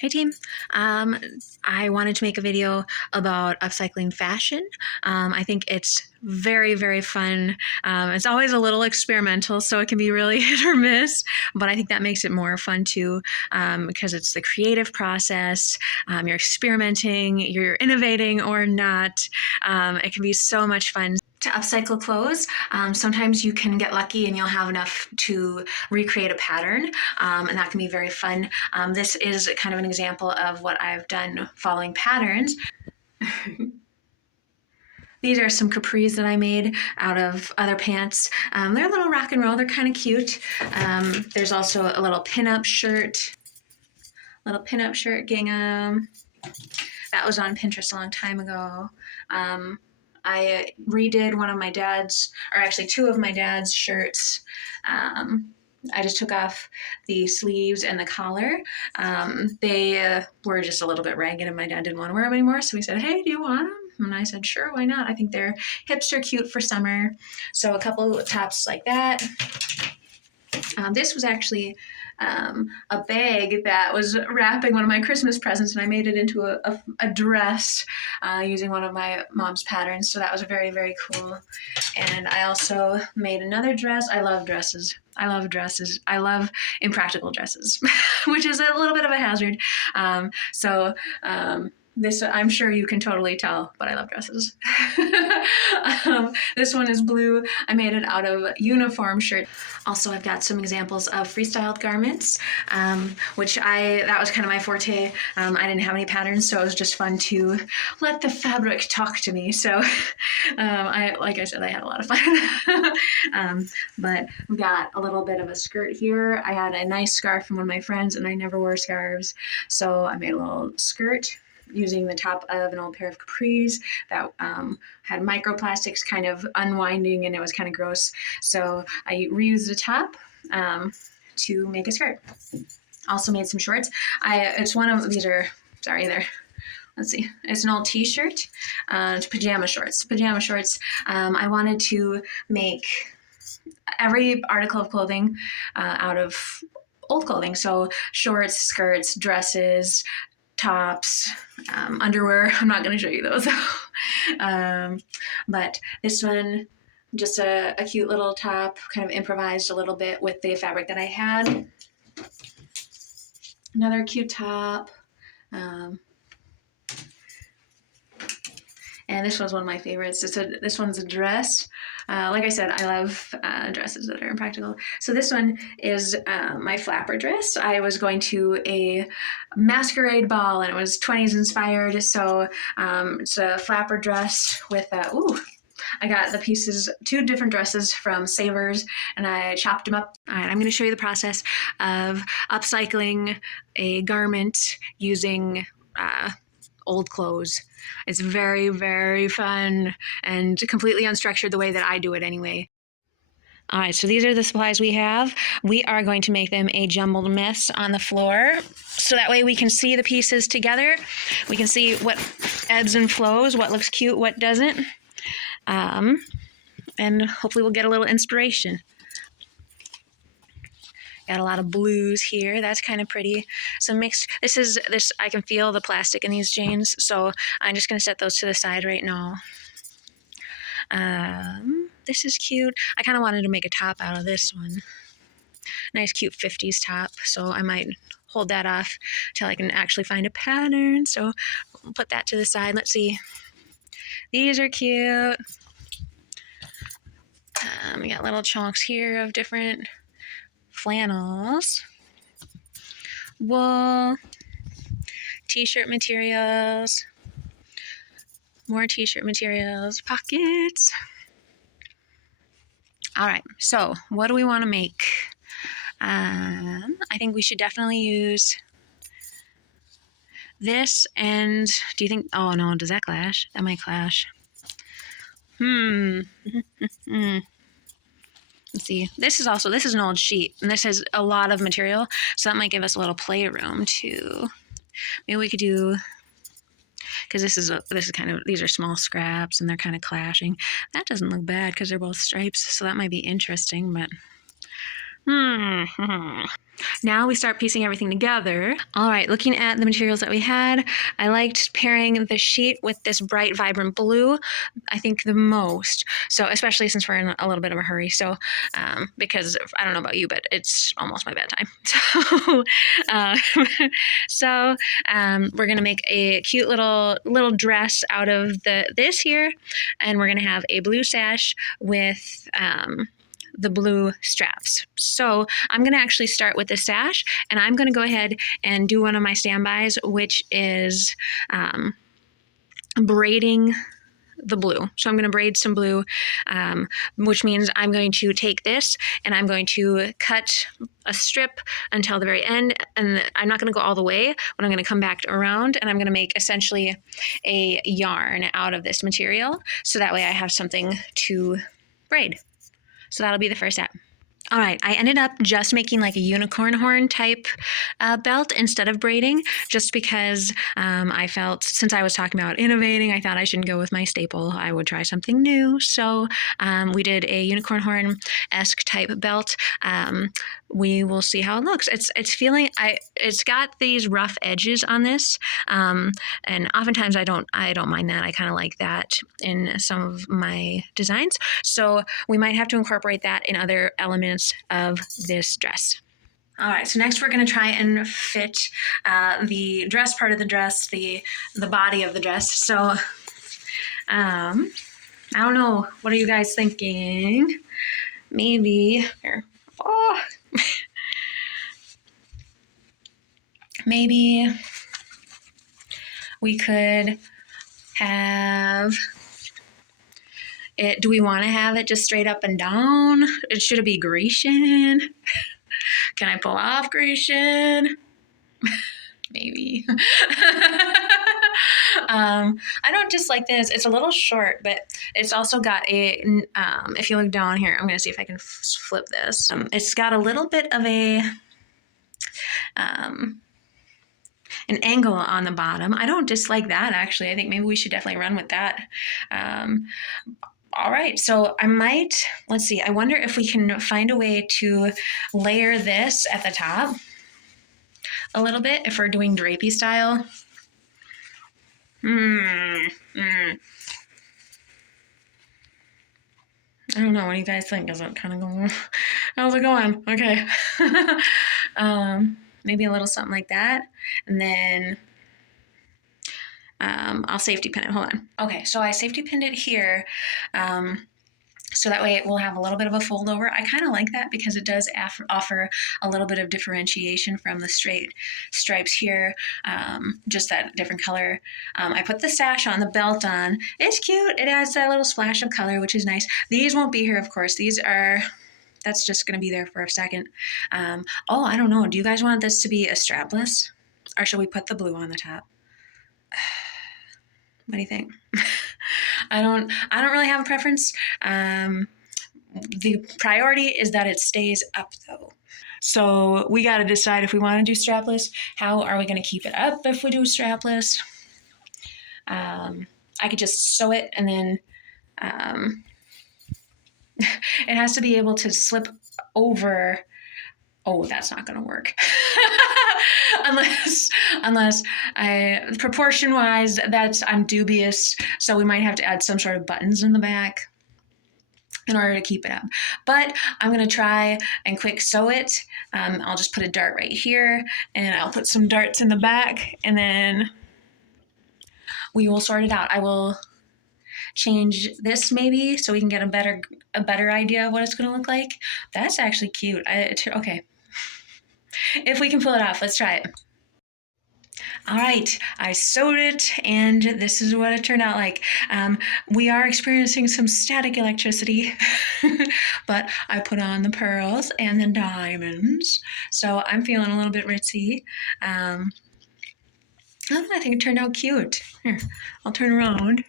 Hey team, I wanted to make a video about upcycling fashion. I think it's very, very fun. It's always a little experimental, so it can be really hit or miss, but I think that makes it more fun too, because it's the creative process. You're experimenting, you're innovating or not. It can be so much fun to upcycle clothes. Sometimes you can get lucky and you'll have enough to recreate a pattern, and that can be very fun. This is kind of an example of what I've done following patterns. These are some capris that I made out of other pants. They're a little rock and roll, they're kind of cute. There's also a little pinup shirt, gingham. That was on Pinterest a long time ago. I redid one of my dad's, or actually two of my dad's shirts. I just took off the sleeves and the collar. They were just a little bit ragged and my dad didn't want to wear them anymore. So he said, "Hey, do you want them?" And I said, "Sure, why not? I think they're hipster cute for summer." So a couple of tops like that. This was actually a bag that was wrapping one of my Christmas presents, and I made it into a dress using one of my mom's patterns. So that was very, very cool. And I also made another dress. I love dresses. I love impractical dresses, which is a little bit of a hazard. This, I'm sure you can totally tell, but I love dresses. This one is blue. I made it out of uniform shirt. Also, I've got some examples of freestyled garments, that was kind of my forte. I didn't have any patterns, so it was just fun to let the fabric talk to me. So, like I said, I had a lot of fun. But we got a little bit of a skirt here. I had a nice scarf from one of my friends, and I never wore scarves, so I made a little skirt using the top of an old pair of capris that had microplastics kind of unwinding, and it was kind of gross. So I reused the top to make a skirt. Also made some shorts. It's one of these are sorry there. Let's see. It's an old T-shirt. It's pajama shorts. I wanted to make every article of clothing out of old clothing. So shorts, skirts, dresses, tops, underwear. I'm not going to show you those. But this one, just a cute little top, kind of improvised a little bit with the fabric that I had. Another cute top. And this was one of my favorites. This one's a dress. Like I said, I love dresses that are impractical. So this one is my flapper dress. I was going to a masquerade ball and it was 20s inspired. So it's a flapper dress with I got the pieces, two different dresses from Savers, and I chopped them up. All right, I'm going to show you the process of upcycling a garment using old clothes. It's very, very fun and completely unstructured the way that I do it anyway. All right, so these are the supplies we have. We are going to make them a jumbled mess on the floor, so that way we can see the pieces together. We can see what ebbs and flows, what looks cute, what doesn't. And hopefully we'll get a little inspiration. Got a lot of blues here. That's kind of pretty. So mixed. This. I can feel the plastic in these jeans, so I'm just gonna set those to the side right now. This is cute. I kind of wanted to make a top out of this one. Nice, cute 50s top. So I might hold that off till I can actually find a pattern. So we'll put that to the side. Let's see. These are cute. We got little chunks here of different flannels, wool, t-shirt materials, more t-shirt materials, pockets. All right, so what do we want to make? I think we should definitely use this, and do you think, oh no, does that clash? That might clash. Let's see. This is an old sheet, and this has a lot of material, so that might give us a little playroom too. Maybe we could do, because this is kind of, these are small scraps and they're kind of clashing. That doesn't look bad because they're both stripes, so that might be interesting, but Now we start piecing everything together. All right, looking at the materials that we had, I liked pairing the sheet with this bright, vibrant blue, I think the most. So especially since we're in a little bit of a hurry. So because I don't know about you, but it's almost my bedtime. We're gonna make a cute little dress out of this here, and we're gonna have a blue sash with the blue straps. So I'm going to actually start with the sash, and I'm going to go ahead and do one of my standbys, which is braiding the blue. So I'm going to braid some blue, which means I'm going to take this and I'm going to cut a strip until the very end. And I'm not going to go all the way, but I'm going to come back around and I'm going to make essentially a yarn out of this material. So that way I have something to braid. So that'll be the first step. All right, I ended up just making like a unicorn horn type belt instead of braiding, just because I felt, since I was talking about innovating, I thought I shouldn't go with my staple. I would try something new. So we did a unicorn horn-esque type belt. We will see how it looks. It's got these rough edges on this, and oftentimes I don't mind that. I kind of like that in some of my designs. So we might have to incorporate that in other elements of this dress. All right, so next we're going to try and fit the dress part of the dress, the body of the dress. So I don't know. What are you guys thinking? Maybe here. Oh. Maybe we could have it. Do we want to have it just straight up and down? Should it be Grecian? Can I pull off Grecian? Maybe. I don't dislike this. It's a little short, but it's also got a, if you look down here, I'm going to see if I can flip this. It's got a little bit of an angle on the bottom. I don't dislike that, actually. I think maybe we should definitely run with that. All right, so let's see, I wonder if we can find a way to layer this at the top a little bit if we're doing drapey style. I don't know, what do you guys think? Is it kind of going, how's it going? Okay. Maybe a little something like that. And then I'll safety pin it. Hold on. Okay, so I safety pinned it here. So that way it will have a little bit of a fold over. I kind of like that because it does offer a little bit of differentiation from the straight stripes here, just that different color. I put the sash on, the belt on. It's cute. It adds that little splash of color, which is nice. These won't be here, of course. That's just going to be there for a second. Oh, I don't know. Do you guys want this to be a strapless? Or should we put the blue on the top? What do you think? I don't really have a preference. The priority is that it stays up though. So we got to decide if we want to do strapless. How are we going to keep it up if we do strapless? I could just sew it and then it has to be able to slip over. Oh, that's not going to work. unless proportion wise, I'm dubious. So we might have to add some sort of buttons in the back in order to keep it up. But I'm going to try and quick sew it. I'll just put a dart right here and I'll put some darts in the back and then we will sort it out. I will change this maybe so we can get a better idea of what it's going to look like. That's actually cute. Okay. If we can pull it off, let's try it. All right, I sewed it and this is what it turned out like. We are experiencing some static electricity, but I put on the pearls and the diamonds. So I'm feeling a little bit ritzy. I think it turned out cute. Here, I'll turn around.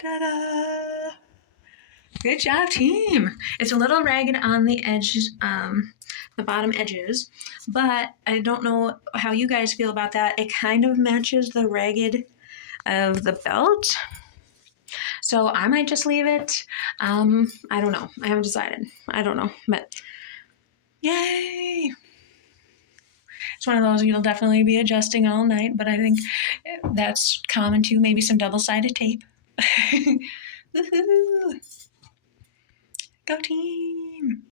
Ta-da! Good job, team. It's a little ragged on the edges, the bottom edges, but I don't know how you guys feel about that. It kind of matches the ragged of the belt. So I might just leave it. I don't know. I haven't decided. I don't know, but yay! It's one of those you'll definitely be adjusting all night, but I think that's common too. Maybe some double-sided tape. Woohoo! Go team!